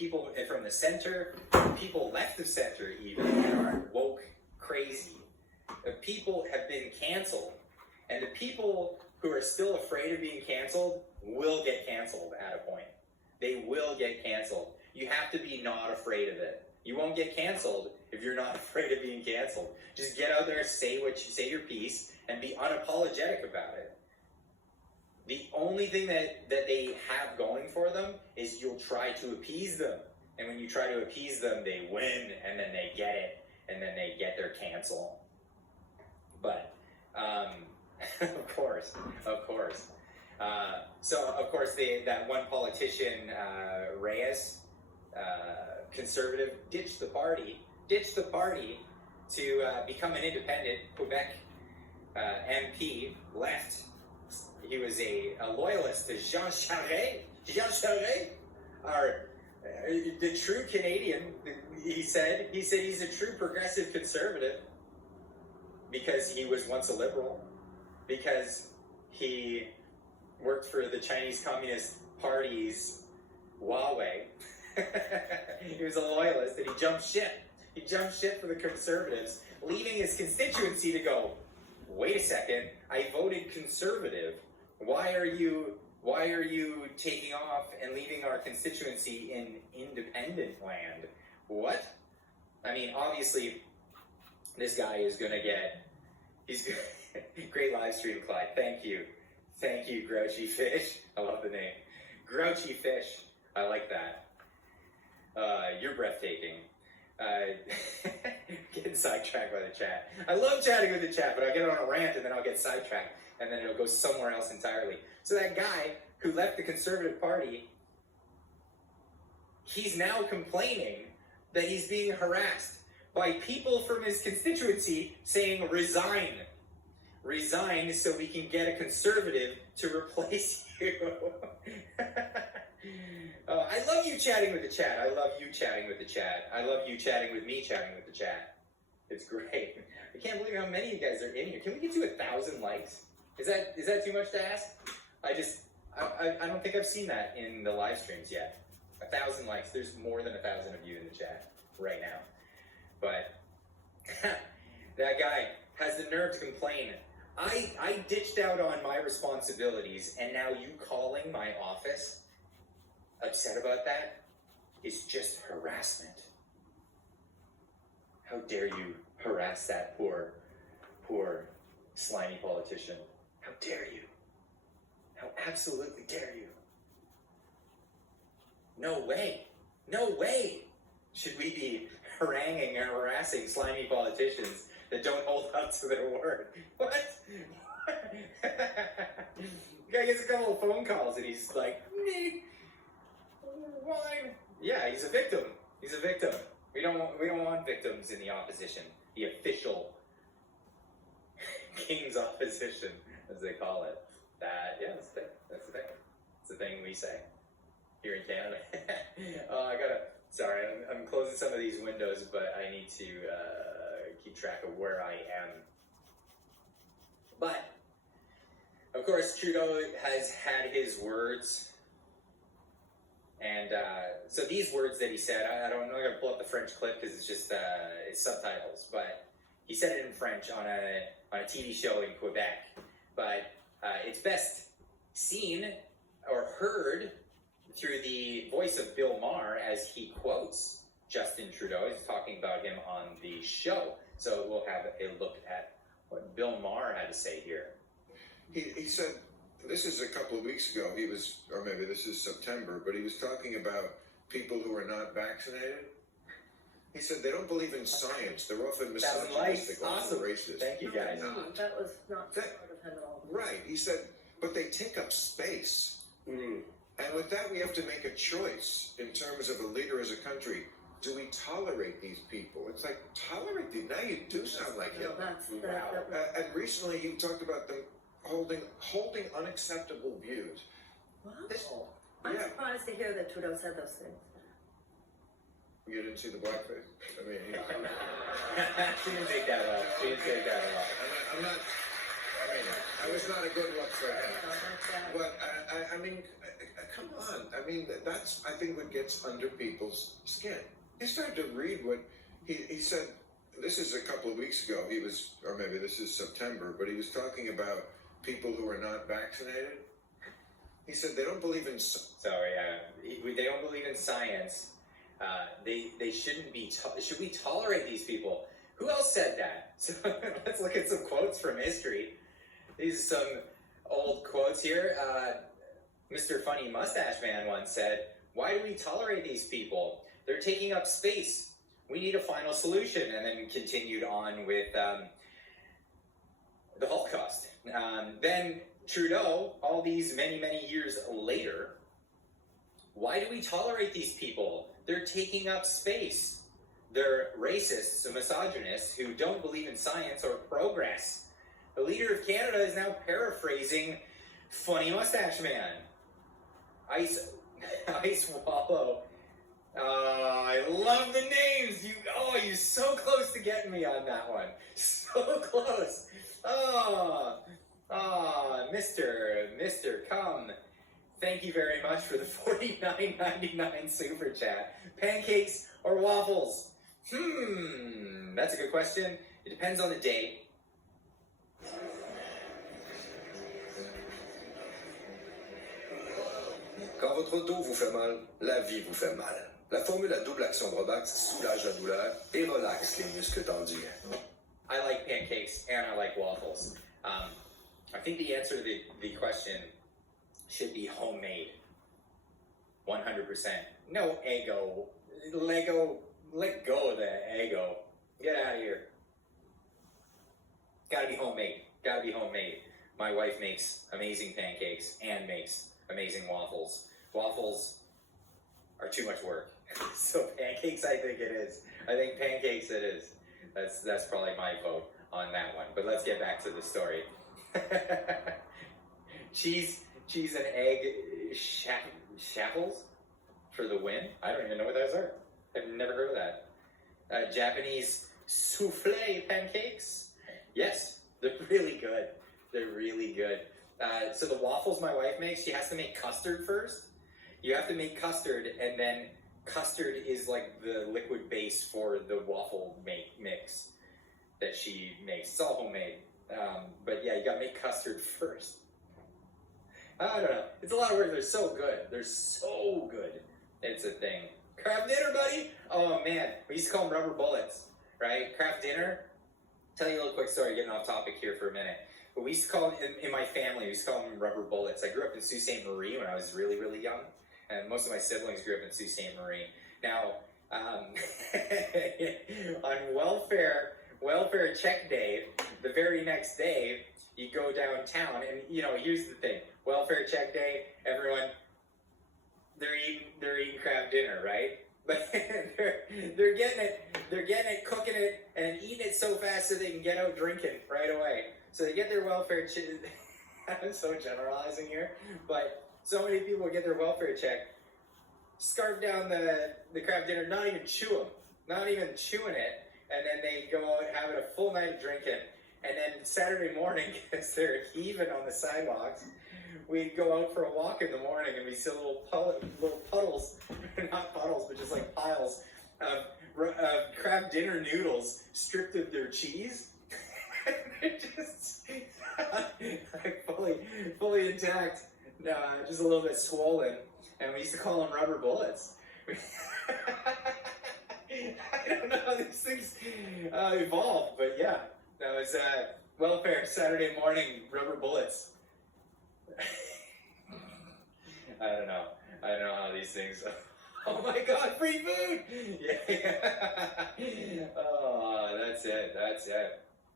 people from the center, people left of center even, are woke crazy. The people have been canceled. And the people who are still afraid of being canceled will get canceled at a point. They will get canceled. You have to be not afraid of it. You won't get canceled if you're not afraid of being canceled. Just get out there, say your piece, and be unapologetic about it. The only thing that they have going for them is you'll try to appease them. And when you try to appease them, they win, and then they get it, and then they get their cancel. But, of course. So, of course, that one politician, Reyes, conservative, ditched the party to become an independent. Quebec MP left. He was a loyalist to Jean Charest. Jean Charest, the true Canadian. He said he's a true progressive conservative because he was once a liberal, because he worked for the Chinese Communist Party's Huawei. He was a loyalist, and he jumped ship. He jumped ship for the Conservatives, leaving his constituency to go, wait a second, I voted Conservative. Why are you taking off and leaving our constituency in independent land? What? I mean, obviously, this guy is going to get... Great live stream, Clyde. Thank you, Grouchy Fish. I love the name. Grouchy Fish. I like that. You're breathtaking. Getting sidetracked by the chat. I love chatting with the chat, but I'll get on a rant and then I'll get sidetracked and then it'll go somewhere else entirely. So that guy who left the Conservative Party, he's now complaining that he's being harassed by people from his constituency saying, resign so we can get a conservative to replace you. I love you chatting with the chat. I love you chatting with the chat. I love you chatting with me chatting with the chat. It's great. I can't believe how many of you guys are in here. Can we get to 1,000 likes? Is that too much to ask? I don't think I've seen that in the live streams yet. 1,000 likes. There's more than 1,000 of you in the chat right now. But that guy has the nerve to complain. I ditched out on my responsibilities, and now you calling my office upset about that is just harassment. How dare you harass that poor, slimy politician? How dare you? How absolutely dare you? No way should we be haranguing and harassing slimy politicians that don't hold up to their word. What? The guy gets a couple of phone calls and he's like, why? Yeah, he's a victim. We don't want victims in the opposition. The official king's opposition, as they call it. That's the thing. It's the thing we say here in Canada. Sorry, I'm closing some of these windows, but I need to keep track of where I am. But, of course, Trudeau has had his words. And so these words that he said, I'm not going to pull up the French clip because it's just it's subtitles, but he said it in French on a TV show in Quebec. But it's best seen or heard through the voice of Bill Maher as he quotes Justin Trudeau. He's talking about him on the show. So we'll have a look at what Bill Maher had to say here. He said, this is a couple of weeks ago, or maybe this is September, but he was talking about people who are not vaccinated. He said they don't believe in science. They're often misogynistic, often racist. Thank you, guys. No, that was not part of him at all. Right. He said, but they take up space. Mm. And with that, we have to make a choice in terms of a leader as a country. Do we tolerate these people? It's like, tolerate them? Now you do sound like him. And recently you talked about them holding unacceptable views. What? I'm surprised to hear that Trudeau said those things. You didn't see the blackface? I mean, She didn't take that well. I'm not. I mean, I was not a good look for him. But I mean, come on. I mean, that's, I think, what gets under people's skin. You start to read what he said. This is a couple of weeks ago. He was, or maybe this is September, but he was talking about people who are not vaccinated. He said they don't believe in. Sorry, they don't believe in science. They shouldn't be. Should we tolerate these people? Who else said that? So let's look at some quotes from history. These are some old quotes here. Mr. Funny Mustache Man once said, "Why do we tolerate these people? They're taking up space. We need a final solution." And then continued on with the Holocaust. Then Trudeau, all these many, many years later, why do we tolerate these people? They're taking up space. They're racists and misogynists who don't believe in science or progress. The leader of Canada is now paraphrasing Funny Mustache Man. Ice Wallow. I love the names. You're so close to getting me on that one. So close. Mister, come. Thank you very much for the $49.99 super chat. Pancakes or waffles? That's a good question. It depends on the day. Quand votre dos vous fait mal, la vie vous fait mal. La formule à double action Drobax soulage la douleur et relaxe les muscles tendus. I like pancakes and I like waffles. I think the answer to the question should be homemade. 100%. No ego. Lego. Let go of the ego. Get out of here. Gotta be homemade. Gotta be homemade. My wife makes amazing pancakes and makes amazing waffles. Waffles are too much work. So pancakes, I think it is. I think pancakes it is. That's probably my vote on that one. But let's get back to the story. cheese and egg shackles for the win? I don't even know what those are. I've never heard of that. Japanese souffle pancakes? Yes, they're really good. They're really good. So the waffles my wife makes, she has to make custard first. You have to make custard, and then custard is like the liquid base for the waffle mix that she makes. It's all homemade. But yeah, you gotta make custard first. I don't know. It's a lot of work. They're so good. They're so good. It's a thing. Craft dinner, buddy? Oh man, we used to call them rubber bullets, right? Craft dinner. Tell you a little quick story, getting off topic here for a minute. But we used to call them, in my family, we used to call them rubber bullets. I grew up in Sault Ste. Marie when I was really, really young. And most of my siblings grew up in Sault Ste. Marie. Now, on welfare check day, the very next day, you go downtown, and here's the thing: welfare check day, everyone, they're eating Kraft dinner, right? But they're getting it, cooking it, and eating it so fast so they can get out drinking right away. So they get their welfare check. I'm so generalizing here, but so many people get their welfare check, scarf down the Kraft dinner, not even chewing it, and then they go out having a full night of drinking. And then Saturday morning, because they're heaving on the sidewalks, we'd go out for a walk in the morning, and we see little puddles, not puddles, but just like piles of Kraft dinner noodles stripped of their cheese. They're just fully intact, just a little bit swollen, and we used to call them rubber bullets. I don't know how these things evolved, but yeah, that was welfare Saturday morning rubber bullets. I don't know how these things. Oh my God, free food! Yeah. Oh, that's it.